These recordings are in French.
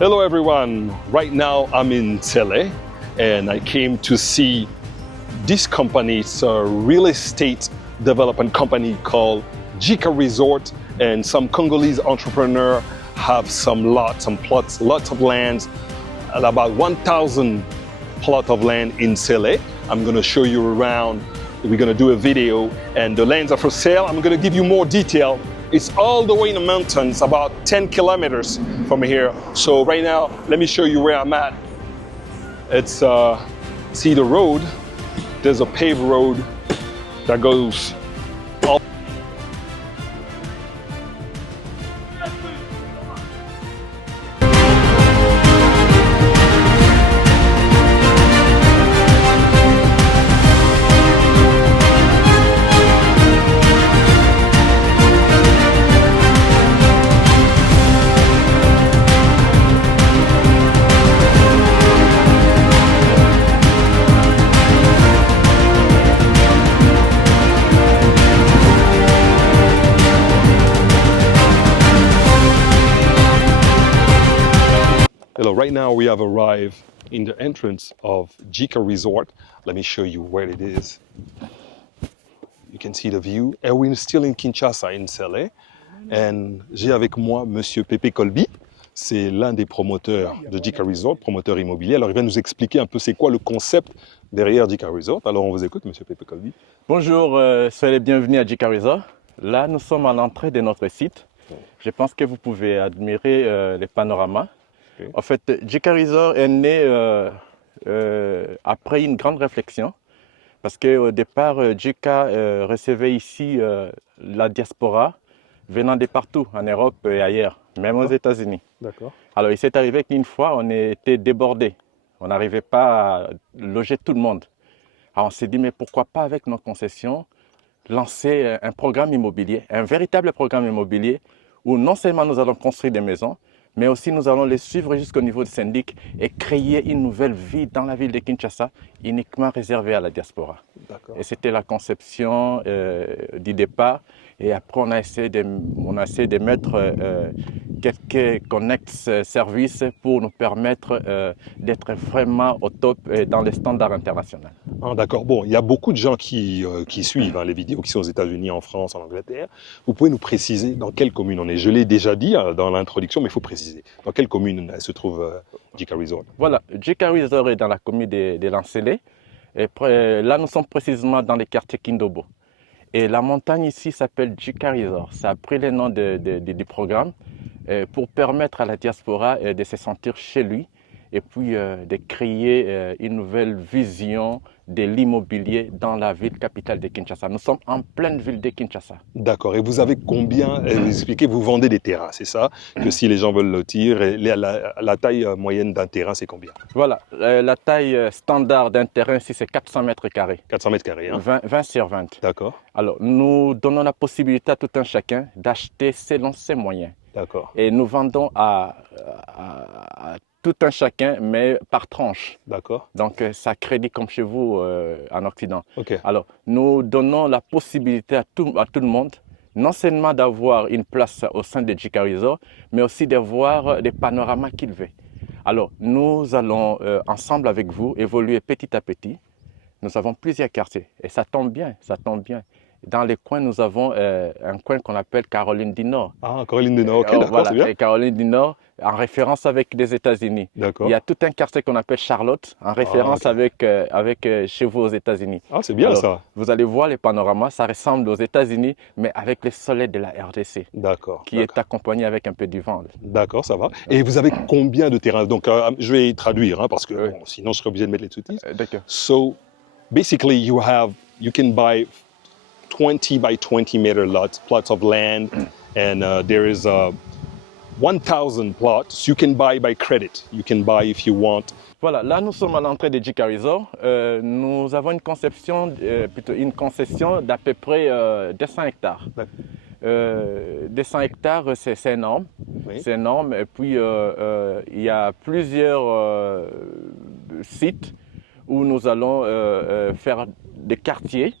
Hello everyone, right now I'm in Tele and I came to see this company. It's a real estate development company called Jika Resort, and some Congolese entrepreneur have some plots, lots of lands, about 1,000 plot of land in Tele. I'm gonna show you around. We're gonna do a video and the lands are for sale. I'm gonna give you more detail. It's all the way in the mountains, about 10 kilometers from here. So right now, let me show you where I'm at. It's, see the road? There's a paved road that goes all. Hello, right now we have arrived in the entrance of Jika Resort. Let me show you where it is. You can see the view. And we're still in Kinshasa, in Tele. And j'ai avec moi Monsieur Pepe Colby. C'est l'un des promoteurs de Jika Resort, promoteur immobilier. Alors il va nous expliquer un peu c'est quoi le concept derrière Jika Resort. Alors on vous écoute, Monsieur Pepe Colby. Bonjour, soyez les bienvenus à Jika Resort. Là, nous sommes à l'entrée de notre site. Je pense que vous pouvez admirer les panoramas. Okay. En fait, Jika Resort est né après une grande réflexion. Parce qu'au départ, Jika recevait ici la diaspora venant de partout, en Europe et ailleurs, même aux États-Unis. D'accord. Alors, il s'est arrivé qu'une fois, on était débordés. On n'arrivait pas à loger tout le monde. Alors, on s'est dit, mais pourquoi pas avec nos concessions, lancer un programme immobilier, un véritable programme immobilier, où non seulement nous allons construire des maisons, mais aussi nous allons les suivre jusqu'au niveau du syndic et créer une nouvelle vie dans la ville de Kinshasa, uniquement réservée à la diaspora. Et c'était la conception du départ. Et après, on a essayé de mettre quelques connexes services pour nous permettre d'être vraiment au top dans les standards internationaux. Ah, d'accord. Bon, il y a beaucoup de gens qui suivent les vidéos qui sont aux États-Unis, en France, en Angleterre. Vous pouvez nous préciser dans quelle commune on est? Je l'ai déjà dit dans l'introduction, mais il faut préciser. Dans quelle commune se trouve Jika Resort? Voilà, Jika Resort est dans la commune de Lancélé. Et là, nous sommes précisément dans le quartier Kindobo. Et la montagne ici s'appelle Jika Resort. Ça a pris le nom du programme pour permettre à la diaspora de se sentir chez lui et puis de créer une nouvelle vision de l'immobilier dans la ville capitale de Kinshasa. Nous sommes en pleine ville de Kinshasa. D'accord. Et vous avez combien, vous expliquez, vous vendez des terrains, c'est ça? Que si les gens veulent lotir, la taille moyenne d'un terrain, c'est combien? Voilà, la taille standard d'un terrain ici, c'est 400 mètres carrés. 400 mètres carrés, hein? 20 sur 20. D'accord. Alors, nous donnons la possibilité à tout un chacun d'acheter selon ses moyens. D'accord. Et nous vendons à tout un chacun, mais par tranche. D'accord. Donc, ça crédit comme chez vous en Occident. Okay. Alors, nous donnons la possibilité à tout le monde, non seulement d'avoir une place au sein de Jika Resort, mais aussi d'avoir des panoramas qu'il veut. Alors, nous allons ensemble avec vous évoluer petit à petit. Nous avons plusieurs quartiers et ça tombe bien, ça tombe bien. Dans les coins, nous avons un coin qu'on appelle Caroline du Nord. Ah, Caroline du Nord, ok, d'accord, voilà, c'est bien. Et Caroline du Nord, en référence avec les États-Unis. D'accord. Il y a tout un quartier qu'on appelle Charlotte, en référence avec chez vous aux États-Unis. Ah, c'est bien. Alors, ça. Vous allez voir les panoramas, ça ressemble aux États-Unis, mais avec le soleil de la RDC. D'accord. Qui est accompagné avec un peu du vent. D'accord, ça va. Et vous avez combien de terrains? Donc, je vais traduire, parce que bon, sinon je serais obligé de mettre les sous-titres. D'accord. So, basically, you can buy 20 by 20 meter plots of land, and there is 1,000 plots you can buy by credit. You can buy if you want. Voilà, là nous sommes à l'entrée de Jika Resort. Nous avons une concession d'à peu près 200 hectares. 200 hectares, c'est énorme. Oui. C'est énorme. Et puis, il y a plusieurs sites où nous allons faire des quartiers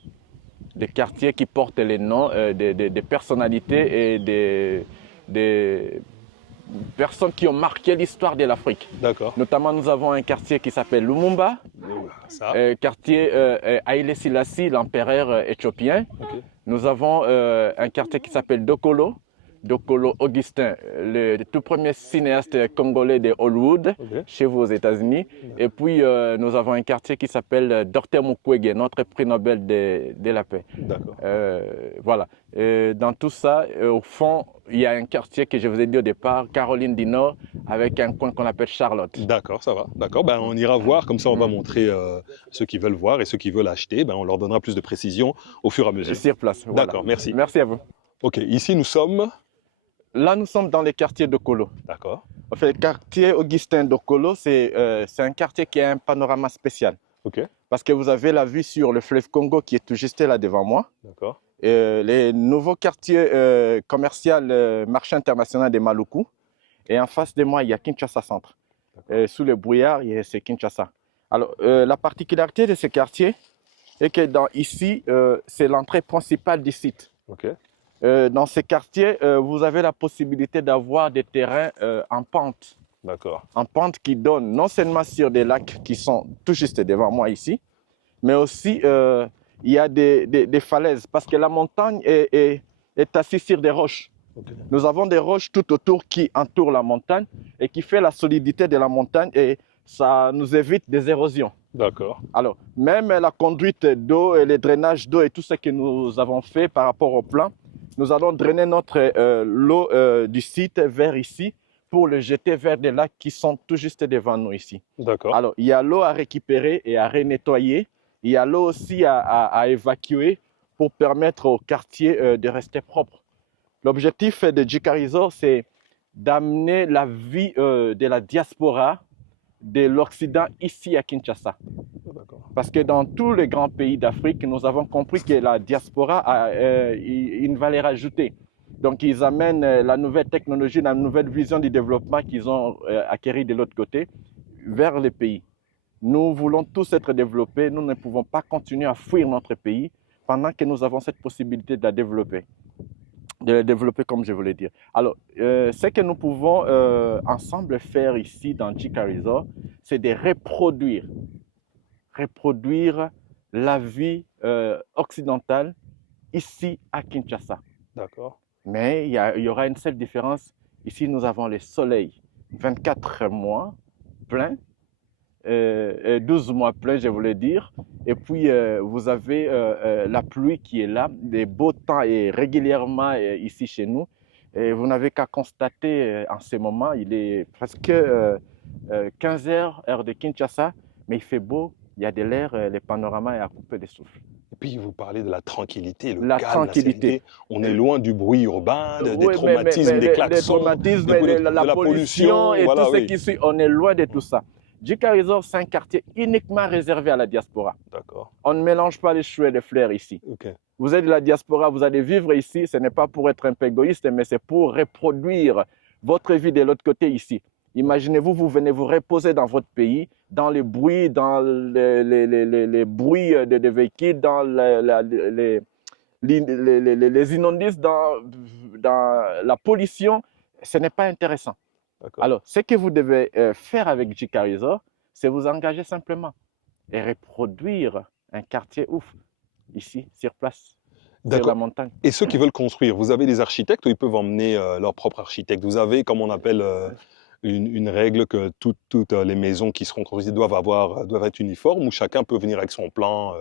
qui portent les noms des personnalités et des personnes qui ont marqué l'histoire de l'Afrique. D'accord. Notamment, nous avons un quartier qui s'appelle Lumumba, Ça. quartier Haïlé Selassie, l'empereur éthiopien. Ok. Nous avons un quartier qui s'appelle Dokolo. Dokolo Augustin, le tout premier cinéaste congolais de Hollywood, Ok. chez vous aux États-Unis. Et puis, nous avons un quartier qui s'appelle Dr Mukwege, notre prix Nobel de la paix. D'accord. Voilà. Dans tout ça, au fond, il y a un quartier que je vous ai dit au départ, Caroline du Nord, avec un coin qu'on appelle Charlotte. D'accord, ça va. D'accord, ben, on ira voir, comme ça on va montrer ceux qui veulent voir et ceux qui veulent acheter, ben, on leur donnera plus de précision au fur et à mesure. Sur place. Voilà. D'accord, merci. Merci à vous. Ok, ici nous sommes... Là, nous sommes dans les quartiers de Kolo. D'accord. En fait, le quartier Augustin de Kolo, c'est un quartier qui a un panorama spécial. Ok. Parce que vous avez la vue sur le fleuve Congo qui est tout juste là devant moi. D'accord. Les nouveaux quartiers commerciaux, marché international de Maluku. Et en face de moi, il y a Kinshasa Centre. Sous le brouillard, c'est Kinshasa. Alors, la particularité de ce quartier est que ici, c'est l'entrée principale du site. Ok. Dans ces quartiers, vous avez la possibilité d'avoir des terrains en pente. D'accord. En pente qui donnent non seulement sur des lacs qui sont tout juste devant moi ici, mais aussi il y a des falaises parce que la montagne est assise sur des roches. Okay. Nous avons des roches tout autour qui entourent la montagne et qui fait la solidité de la montagne et ça nous évite des érosions. D'accord. Alors, même la conduite d'eau et les drainages d'eau et tout ce que nous avons fait par rapport au plan, nous allons drainer l'eau du site vers ici pour le jeter vers des lacs qui sont tout juste devant nous ici. D'accord. Alors, il y a l'eau à récupérer et à renettoyer. Il y a l'eau aussi à évacuer pour permettre au quartier de rester propre. L'objectif de Jika Resort, c'est d'amener la vie de la diaspora de l'Occident ici à Kinshasa. Parce que dans tous les grands pays d'Afrique, nous avons compris que la diaspora a une valeur ajoutée. Donc, ils amènent la nouvelle technologie, la nouvelle vision du développement qu'ils ont acquérie de l'autre côté vers les pays. Nous voulons tous être développés. Nous ne pouvons pas continuer à fuir notre pays pendant que nous avons cette possibilité de la développer. De la développer, comme je voulais dire. Alors, ce que nous pouvons ensemble faire ici dans Jika Resort, c'est de reproduire la vie occidentale ici à Kinshasa. D'accord. Mais il y aura une seule différence. Ici, nous avons le soleil 24 mois plein, 12 mois pleins, je voulais dire. Et puis, vous avez la pluie qui est là, des beaux temps et régulièrement ici chez nous. Et vous n'avez qu'à constater en ce moment, il est presque 15 heures, heure de Kinshasa, mais il fait beau, il y a de l'air, le panorama est à couper de souffle. Et puis vous parlez de la tranquillité, le La calme, tranquillité. la sérénité. On est loin du bruit urbain, des Oui, traumatismes, des klaxons, la pollution et voilà, tout oui. ce qui suit. On est loin de tout ça. Jika Resort, c'est un quartier uniquement réservé à la diaspora. D'accord. On ne mélange pas les choux et les fleurs ici. Okay. Vous êtes de la diaspora, vous allez vivre ici. Ce n'est pas pour être un peu égoïste, mais c'est pour reproduire votre vie de l'autre côté ici. Imaginez-vous, vous venez vous reposer dans votre pays, dans les bruits, dans les bruits de véhicules, dans les inondations, dans la pollution. Ce n'est pas intéressant. Alors, ce que vous devez faire avec Jika Resort, c'est vous engager simplement et reproduire un quartier ouf ici, sur place, sur la montagne. Et ceux qui veulent construire, vous avez des architectes ou ils peuvent emmener leur propre architecte? Vous avez, comme on appelle, une règle que toutes les maisons qui seront construites doivent être uniformes ou chacun peut venir avec son plan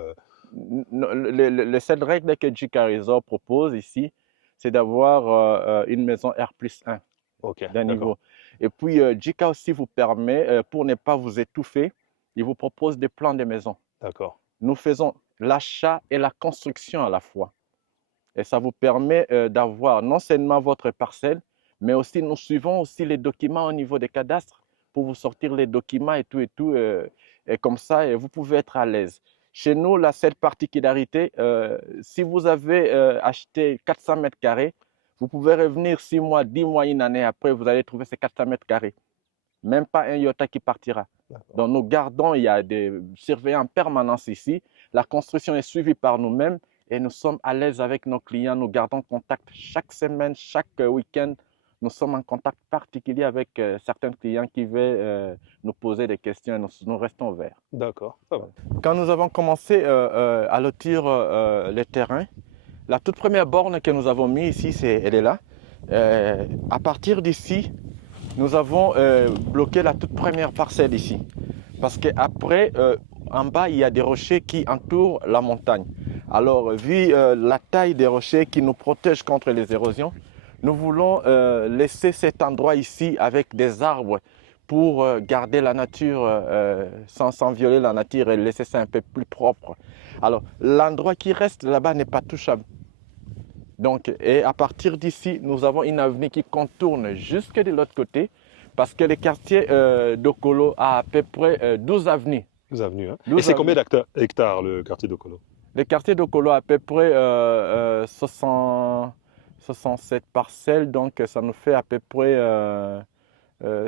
La seule règle que Jika Resort propose ici, c'est d'avoir une maison R+1 d'un niveau. Et puis, Jika aussi vous permet, pour ne pas vous étouffer, il vous propose des plans de maison. D'accord. Nous faisons l'achat et la construction à la fois. Et ça vous permet d'avoir non seulement votre parcelle, mais aussi nous suivons aussi les documents au niveau des cadastres pour vous sortir les documents et tout. Et comme ça, et vous pouvez être à l'aise. Chez nous, la seule particularité, si vous avez acheté 400 mètres carrés, vous pouvez revenir 6 mois, 10 mois, une année après, vous allez trouver ces 400 mètres carrés. Même pas un iota qui partira. Donc nous gardons, il y a des surveillants en permanence ici. La construction est suivie par nous-mêmes et nous sommes à l'aise avec nos clients. Nous gardons contact chaque semaine, chaque week-end. nous sommes en contact particulier avec certains clients qui veulent nous poser des questions et nous restons ouverts. D'accord, ça va. Quand nous avons commencé à lotir les terrains, la toute première borne que nous avons mise ici, elle est là. À partir d'ici, nous avons bloqué la toute première parcelle ici. Parce qu'après, en bas, il y a des rochers qui entourent la montagne. Alors, vu la taille des rochers qui nous protègent contre les érosions, nous voulons laisser cet endroit ici avec des arbres pour garder la nature sans violer la nature et laisser ça un peu plus propre. Alors, l'endroit qui reste là-bas n'est pas touchable. Donc, et à partir d'ici, nous avons une avenue qui contourne jusque de l'autre côté parce que le quartier d'Okolo a à peu près 12 avenues. 12 avenues. Hein. 12 Et c'est combien avenues. d'hectares le quartier d'Okolo? Le quartier d'Okolo a à peu près 67 parcelles, donc ça nous fait à peu près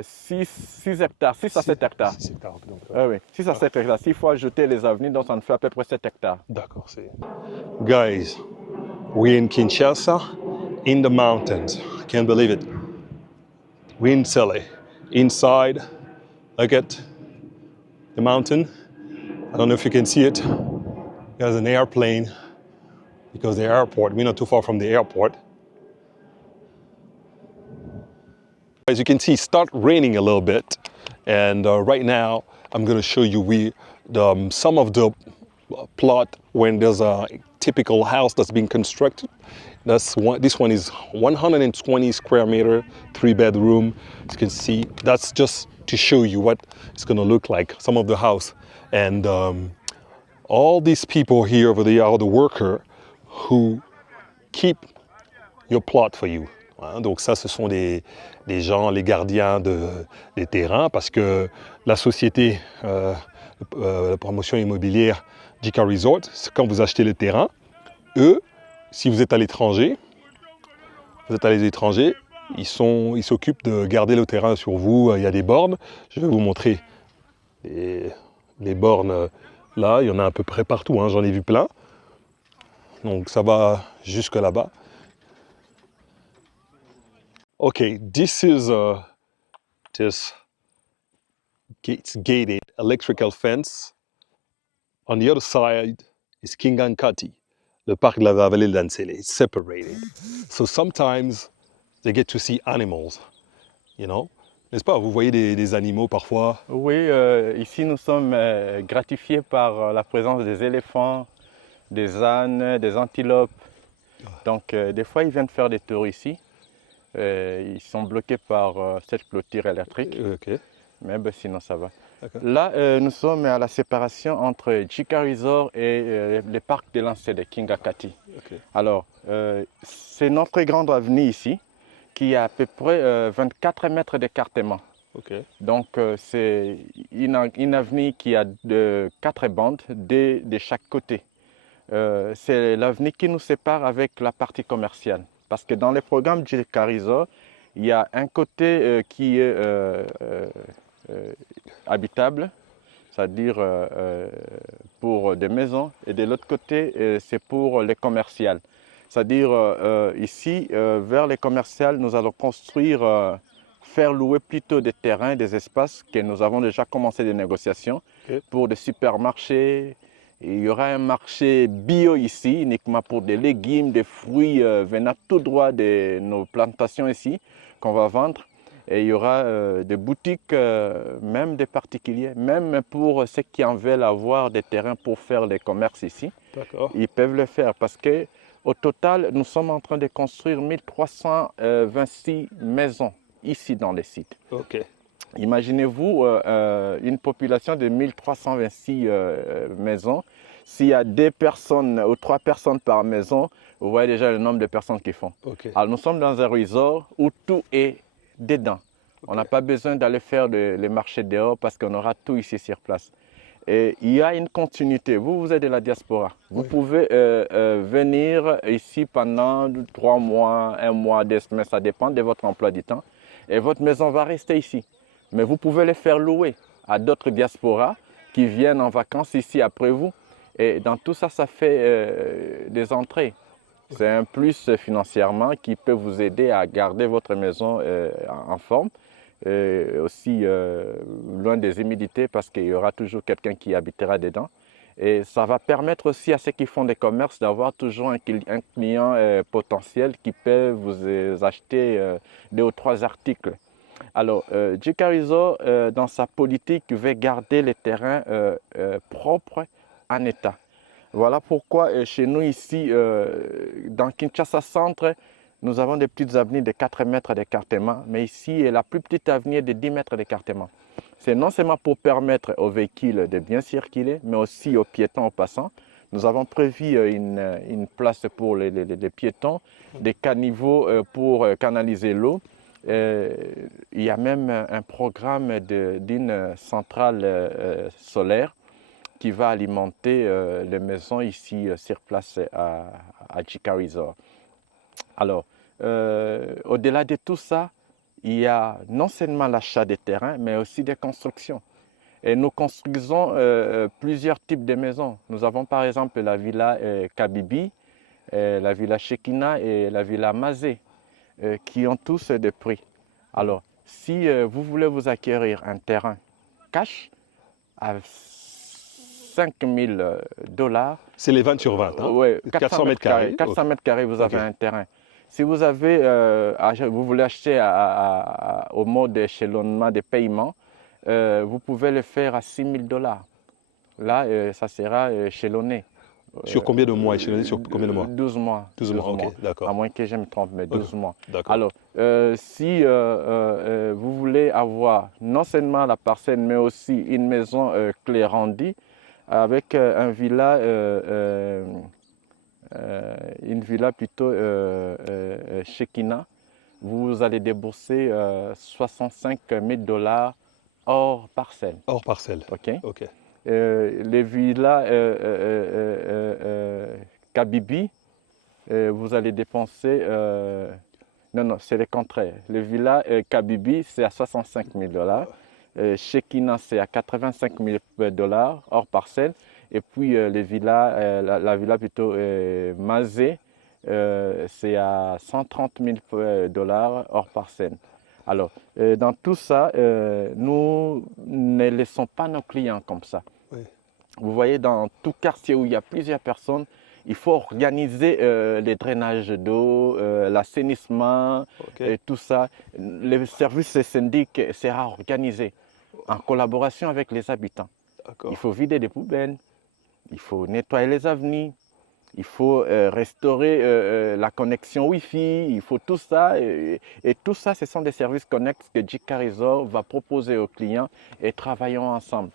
6 hectares, 6 à 7 hectares. 6 hectares. Donc, Oui, 6 à 7 hectares. S'il faut ajouter les avenues, donc ça nous fait à peu près 7 hectares. D'accord, c'est... Guys, we're in Kinshasa, in the mountains. Can't believe it. We're in Sele, inside. Look at the mountain. I don't know if you can see it. There's an airplane because the airport, we're not too far from the airport. As you can see, it started raining a little bit. And right now, I'm going to show you some of the plot when there's a typical house that's being constructed. This one is 120 square meter, 3-bedroom. As you can see, that's just to show you what it's going to look like, some of the house. And all these people here over there are the worker who keep your plot for you. Donc ça, ce sont des gens, les gardiens des terrains, parce que la société, la promotion immobilière JICA Resort, quand vous achetez le terrain, eux, si vous êtes à l'étranger, ils s'occupent de garder le terrain sur vous. Il y a des bornes. Je vais vous montrer les bornes là. Il y en a à peu près partout. Hein. J'en ai vu plein. Donc ça va jusque là-bas. Okay, this is this gated electrical fence. On the other side is Kingankati, the parc de la vallée de Dansele. It's separated. So sometimes they get to see animals, you know. N'est-ce pas? Vous voyez des animaux parfois? Oui, ici nous sommes gratifiés par la présence des éléphants, des ânes, des antilopes. Donc des fois ils viennent faire des tours ici. Ils sont bloqués par cette clôture électrique. Okay. Mais ben, sinon ça va. Là, nous sommes à la séparation entre JICA Resort et les parcs de lancers de Kingakati. Okay. Alors, c'est notre grande avenue ici, qui a à peu près 24 mètres d'écartement. Okay. Donc, c'est une avenue qui a 4 bandes de chaque côté. C'est l'avenue qui nous sépare avec la partie commerciale. Parce que dans les programmes JICA Resort, il y a un côté qui est habitable, c'est-à-dire pour des maisons, et de l'autre côté, c'est pour les commerciales. C'est-à-dire ici, vers les commerciales, nous allons construire, faire louer plutôt des terrains, des espaces que nous avons déjà commencé des négociations pour des supermarchés. Il y aura un marché bio ici, uniquement pour des légumes, des fruits venant tout droit de nos plantations ici, qu'on va vendre. Et il y aura des boutiques, même des particuliers, même pour ceux qui en veulent avoir des terrains pour faire des commerces ici. Ils peuvent le faire parce qu'au total, nous sommes en train de construire 1326 maisons ici dans le site. Okay. Imaginez-vous une population de 1326 maisons. S'il y a 2 personnes ou 3 personnes par maison, vous voyez déjà le nombre de personnes qui font. Okay. Alors nous sommes dans un resort où tout est dedans. Okay. On n'a pas besoin d'aller faire les marchés dehors parce qu'on aura tout ici sur place. Et il y a une continuité. Vous êtes de la diaspora. Vous pouvez venir ici pendant 3 mois, 1 mois, 2 semaines, ça dépend de votre emploi du temps. Et votre maison va rester ici. Mais vous pouvez les faire louer à d'autres diasporas qui viennent en vacances ici après vous. Et dans tout ça, ça fait des entrées. C'est un plus financièrement qui peut vous aider à garder votre maison en forme. Aussi loin des humidités parce qu'il y aura toujours quelqu'un qui habitera dedans. Et ça va permettre aussi à ceux qui font des commerces d'avoir toujours un client potentiel qui peut vous acheter 2 ou 3 articles. Alors, Jika Resort, dans sa politique, veut garder les terrains propres en état. Voilà pourquoi chez nous ici, dans Kinshasa Centre, nous avons des petites avenues de 4 mètres d'écartement, mais ici, la plus petite avenue est de 10 mètres d'écartement. C'est non seulement pour permettre aux véhicules de bien circuler, mais aussi aux piétons, aux passants. Nous avons prévu une place pour les piétons, des caniveaux pour canaliser l'eau. Il y a même un programme d'une centrale solaire qui va alimenter les maisons ici sur place à Jika Resort. Alors, au-delà de tout ça, il y a non seulement l'achat des terrains, mais aussi des constructions. Et nous construisons plusieurs types de maisons. Nous avons par exemple la villa Kabibi, la villa Shekina et la villa Mazé, qui ont tous des prix. Alors, si vous voulez vous acquérir un terrain cash à $5 000. C'est les 20 sur 20, hein? Oui, 400 mètres carrés. 400 mètres carrés, vous avez un terrain. Si vous avez, vous voulez acheter au mode d'échelonnement de paiement, vous pouvez le faire à $6 000. Là, ça sera échelonné. Sur combien de mois échelonné sur combien de mois? 12 mois. 12 mois, ok, d'accord. À moins que je me trompe, mais 12 mois. Alors, si vous voulez avoir non seulement la parcelle, mais aussi une maison clé rendue, avec une villa plutôt Shekina, vous allez débourser $65 000 hors parcelle. Hors parcelle. OK. Ok. Les villas Kabibi, vous allez dépenser... non, c'est le contraire. Les villas Kabibi, c'est à $65 000. Shekina, c'est à $85 000 hors parcelle. Et puis les villas, la villa plutôt Mazé, c'est à $130 000 hors parcelle. Alors, dans tout ça, nous ne laissons pas nos clients comme ça. Oui. Vous voyez, dans tout quartier où il y a plusieurs personnes, il faut organiser les drainages d'eau, l'assainissement, et tout ça. Le service syndic sera organisé en collaboration avec les habitants. Il faut vider les poubelles, il faut nettoyer les avenues, il faut restaurer la connexion Wi-Fi, il faut tout ça. Et tout ça, ce sont des services connexes que Jika Resort va proposer aux clients et travaillons ensemble.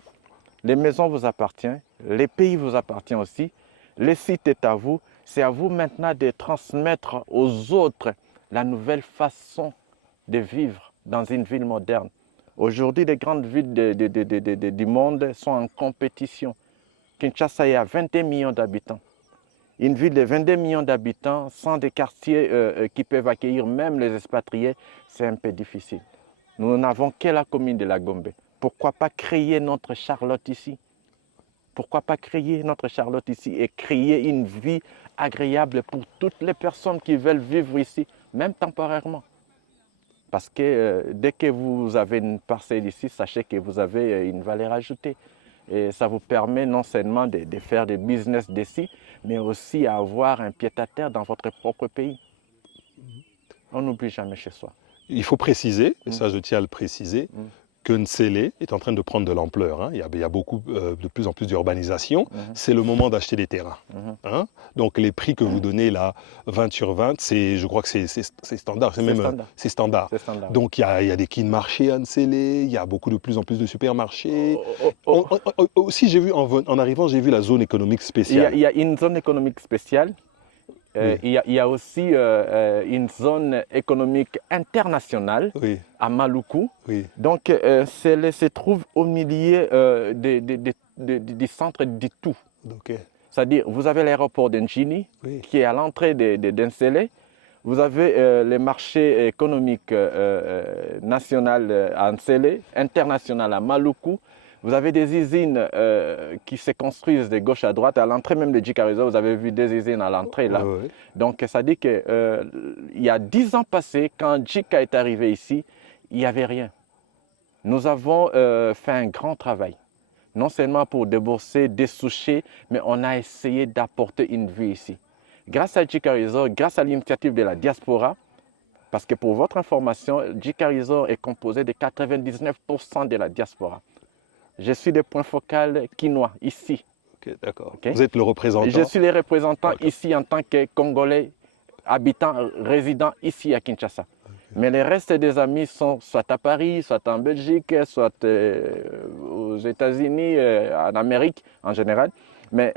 Les maisons vous appartiennent, les pays vous appartiennent aussi, le site est à vous. C'est à vous maintenant de transmettre aux autres la nouvelle façon de vivre dans une ville moderne. Aujourd'hui, les grandes villes du monde sont en compétition. Kinshasa est à 21 millions d'habitants. Une ville de 22 millions d'habitants, sans des quartiers qui peuvent accueillir même les expatriés, c'est un peu difficile. Nous n'avons que la commune de la Gombe. Pourquoi pas créer notre Charlotte ici? Pourquoi pas créer notre Charlotte ici et créer une vie agréable pour toutes les personnes qui veulent vivre ici, même temporairement? Parce que dès que vous avez une parcelle ici, sachez que vous avez une valeur ajoutée. Et ça vous permet non seulement de faire des business d'ici, mais aussi avoir un pied-à-terre dans votre propre pays. On n'oublie jamais chez soi. Il faut préciser, et ça je tiens à le préciser, que Nsele est en train de prendre de l'ampleur. Hein. Il y a beaucoup, de plus en plus d'urbanisation. C'est le moment d'acheter des terrains. Hein. Donc les prix que vous donnez là, 20 sur 20, je crois que c'est standard. C'est standard. Donc il y a des kin marchés à Nsele, il y a beaucoup de plus en plus de supermarchés. Aussi, j'ai vu, en arrivant, j'ai vu la zone économique spéciale. Il y a une zone économique spéciale. Il y a aussi une zone économique internationale à Maluku. Donc, se trouve au milieu du centre du tout. C'est-à-dire, vous avez l'aéroport d'Njini qui est à l'entrée d'Nsele. Vous avez le marché économique national à Nsele, international à Maluku. Vous avez des usines qui se construisent de gauche à droite. À l'entrée même de JICA Resort, vous avez vu des usines à l'entrée là. Ouais, ouais. Donc ça dit qu'il y a 10 ans passés, quand JICA est arrivé ici, il n'y avait rien. Nous avons fait un grand travail, non seulement pour débourser, dessoucher, mais on a essayé d'apporter une vue ici. Grâce à JICA Resort, grâce à l'initiative de la diaspora, parce que pour votre information, JICA Resort est composé de 99% de la diaspora. Je suis le point focal quinois ici. Ok, d'accord. Ok. Vous êtes le représentant. Je suis le représentant D'accord. ici en tant que Congolais, habitant, résident ici à Kinshasa. Mais le reste des amis sont soit à Paris, soit en Belgique, soit aux États-Unis, en Amérique en général. Mais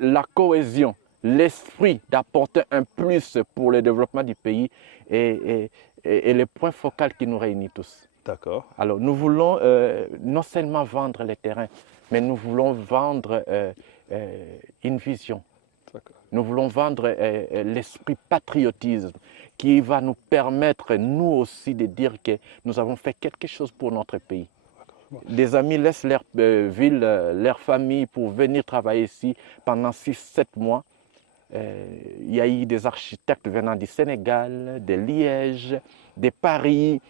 la cohésion, l'esprit d'apporter un plus pour le développement du pays est le point focal qui nous réunit tous. D'accord. Alors nous voulons non seulement vendre les terrains, mais nous voulons vendre une vision. D'accord. Nous voulons vendre l'esprit patriotisme qui va nous permettre, nous aussi, de dire que nous avons fait quelque chose pour notre pays. Des amis laissent leur ville, leur famille pour venir travailler ici pendant 6-7 mois. Il y a eu des architectes venant du Sénégal, de Liège, de Paris.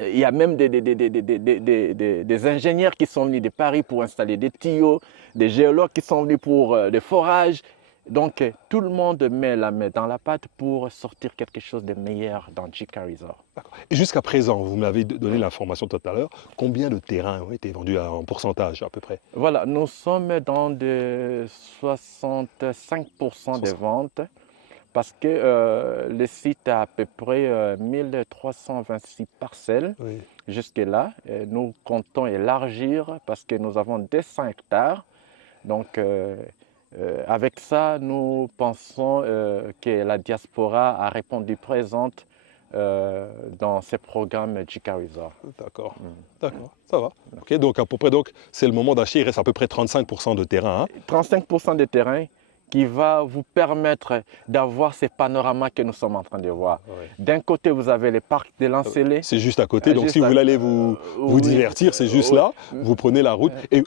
Il y a même des ingénieurs qui sont venus de Paris pour installer des tuyaux, des géologues qui sont venus pour des forages. Donc, tout le monde met la main dans la pâte pour sortir quelque chose de meilleur dans JICA Resort. Et jusqu'à présent, vous m'avez donné l'information tout à l'heure, combien de terrains ont été vendus en pourcentage à peu près? Voilà, nous sommes dans de 65% des ventes parce que le site a à peu près 1326 parcelles. Oui. Jusque-là, nous comptons élargir parce que nous avons 200 hectares. Donc, avec ça, nous pensons que la diaspora a répondu présente dans ces programmes JICA Resort. D'accord, d'accord, ça va. Ok, donc à peu près, c'est le moment d'acheter, il reste à peu près 35% de terrain. Hein. 35% de terrain qui va vous permettre d'avoir ces panoramas que nous sommes en train de voir. Ouais. D'un côté, vous avez le parc de Lancelé. C'est juste à côté, donc Juste si vous voulez aller vous oui. divertir, c'est juste là, vous prenez la route. Et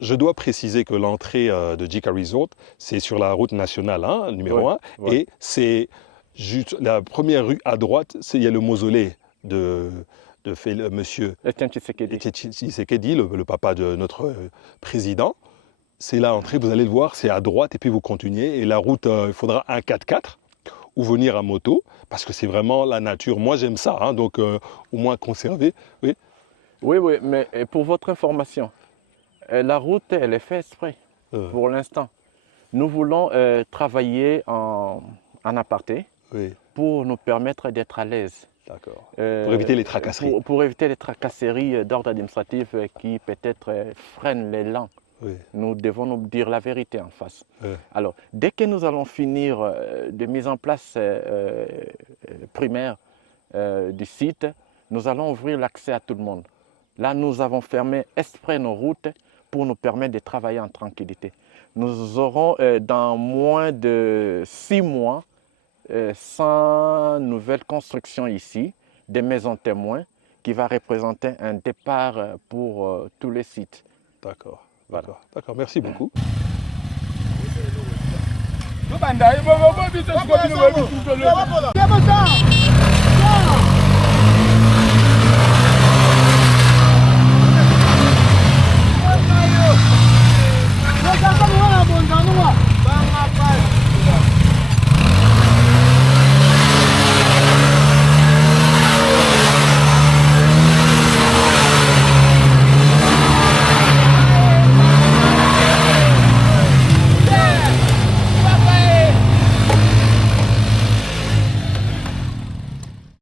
je dois préciser que l'entrée de JICA Resort, c'est sur la route nationale numéro 1, ouais. et c'est juste la première rue à droite, il y a le mausolée de monsieur Etienne Tshisekedi. Tshisekedi, le papa de notre président. C'est là l'entrée, vous allez le voir, c'est à droite et puis vous continuez. Et la route, il faudra un 4x4 ou venir à moto parce que c'est vraiment la nature. Moi, j'aime ça, donc au moins conserver. Oui, oui, mais pour votre information, la route, elle est faite exprès pour l'instant. Nous voulons travailler en aparté pour nous permettre d'être à l'aise. D'accord. Pour éviter les tracasseries. Pour éviter les tracasseries d'ordre administratif qui peut-être freinent l'élan. Oui. Nous devons nous dire la vérité en face. Oui. Alors, dès que nous allons finir de mise en place primaire du site, nous allons ouvrir l'accès à tout le monde. Là, nous avons fermé exprès nos routes pour nous permettre de travailler en tranquillité. Nous aurons dans moins de 6 mois 100 nouvelles constructions ici, des maisons témoins, qui va représenter un départ pour tous les sites. D'accord. D'accord, merci beaucoup.